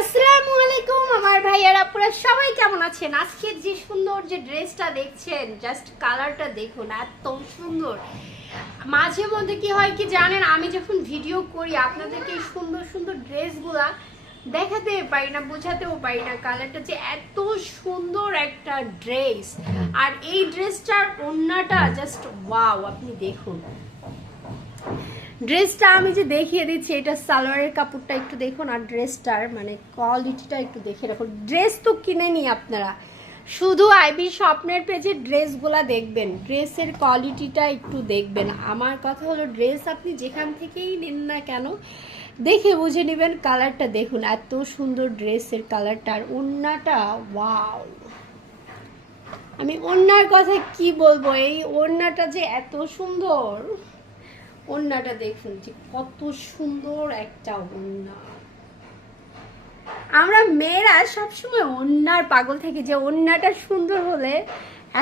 আসসালামু আলাইকুম আমার ভাইয়ারা, আপনারা সবাই কেমন আছেন? আজকে যে সুন্দর যে ড্রেসটা দেখছেন, জাস্ট কালারটা দেখুন, এত সুন্দর। মাঝে মধ্যে কি হয় কি জানেন, আমি যখন ভিডিও করি আপনাদেরকে এই সুন্দর সুন্দর ড্রেসগুলা দেখাতে পারি না, বোঝাতেও পারি না কালারটা যে এত সুন্দর একটা ড্রেস। আর এই ড্রেসটার ওড়নাটা জাস্ট ওয়াও, আপনি দেখুন। ড্রেসটা আমি যে দেখিয়ে দিচ্ছি, এটা সালোয়ারের কাপড়টা একটু দেখুন, আর ড্রেসটার মানে কোয়ালিটিটা একটু দেখে রাখুন। ড্রেস তো কিনে নি আপনারা, শুধু আইবি স্বপ্নের পেজে ড্রেসগুলা দেখবেন, ড্রেসের কোয়ালিটিটা একটু দেখবেন। আমার কথা হলো, ড্রেস আপনি যেখান থেকেই নেন না কেন দেখে বুঝে নেবেন। কালারটা দেখুন, এত সুন্দর ড্রেসের কালারটা, আর ওড়নাটা ওয়াও। আমি ওড়নার কথা কি বলবো, এই ওড়নাটা যে এত সুন্দর। ওড়নাটা দেখুন যে কত সুন্দর একটা ওড়না। আমরা মেয়েরা সবসময় ওড়নার পাগল থেকে, যে ওড়নাটা সুন্দর হলে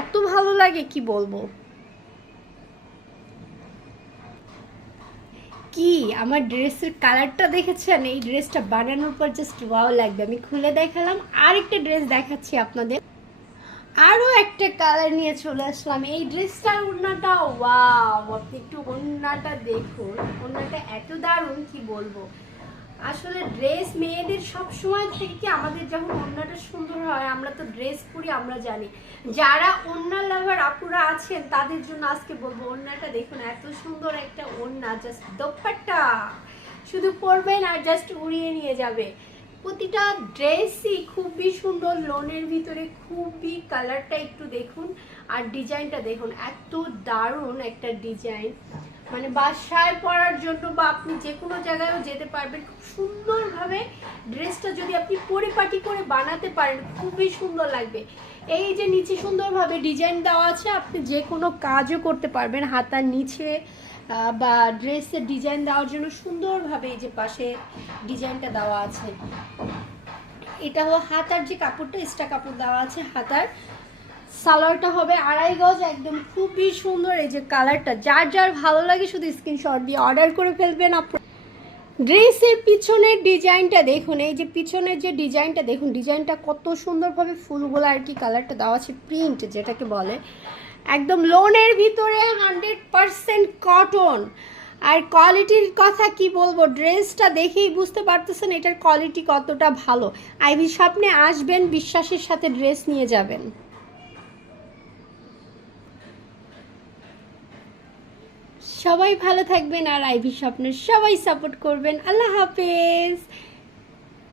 এত ভালো লাগে কি বলবো। কি আমার ড্রেসের কালারটা দেখেছেন? এই ড্রেসটা বানানোর পর জাস্ট ওয়াও লাগবে। আমি খুলে দেখালাম, আরেকটা ড্রেস দেখাচ্ছি আপনাদের। আরো একটা কালার নিয়ে চলে আসলাম। এই ড্রেসটার ওড়নাটা ওয়াও, আপনি একটু ওড়নাটা দেখুন, ওড়নাটা এত দারুণ কি বলবো। আসলে ড্রেস মেয়েদের সব সময় থেকে কি, আমাদের যখন ওড়নাটা সুন্দর হয়, আমরা তো ড্রেস পরি, আমরা জানি। যারা ওড়না লাভার আপুরা আছেন তাদের জন্য আজকে বলবো, ওড়নাটা দেখুন, এত সুন্দর একটা ওড়না, জাস্ট দোপাট্টা শুধু পরবেন আর জাস্ট উড়িয়ে নিয়ে যাবে। প্রতিটা ড্রেসই খুবই সুন্দর, লোনের ভিতরে খুবই, কালারটা একটু দেখুন, আর ডিজাইনটা দেখুন, এত দারুণ একটা ডিজাইন। মানে বাসায় পরার জন্য বা আপনি যে কোনো জায়গায়ও যেতে পারবেন খুব সুন্দরভাবে। ড্রেসটা যদি আপনি পরিপাটি করে বানাতে পারেন, খুবই সুন্দর লাগবে। এই যে নিচে সুন্দরভাবে ডিজাইন দেওয়া আছে, আপনি যে কোনো কাজও করতে পারবেন হাতার নিচে, বা ড্রেসের ডিজাইন দেওয়ার জন্য সুন্দরভাবে এই যে পাশে ডিজাইনটা দেওয়া আছে। এটা হলো হাতার যে কাপড়টা, এক্সট্রা কাপড় দেওয়া আছে হাতার। সালোয়ারটা হবে 2.5 গজ, একদম খুবই সুন্দর। এই যে কালারটা, যার যার ভালো লাগে শুধু স্ক্রিনশট দিয়ে অর্ডার করে ফেলবেন। ড্রেসের পিছনের ডিজাইনটা দেখুন, এই যে পিছনের যে ডিজাইনটা দেখুন, ডিজাইনটা কত সুন্দরভাবে ফুলগুলো আর কি কালারটা দেওয়া আছে, প্রিন্ট যেটাকে বলে, একদম লোনের ভিতরে 100% কটন। আর কোয়ালিটির কথা কি বলবো, ড্রেসটা দেখেই বুঝতে পারতেছেন এটার কোয়ালিটি কতটা ভালো। আইভি স্বপ্নে আসবেন, বিশ্বাসের সাথে ড্রেস নিয়ে যাবেন। সবাই ভালো থাকবেন, আর আইভি স্বপ্নের সবাই সাপোর্ট করবেন। আল্লাহ হাফেজ।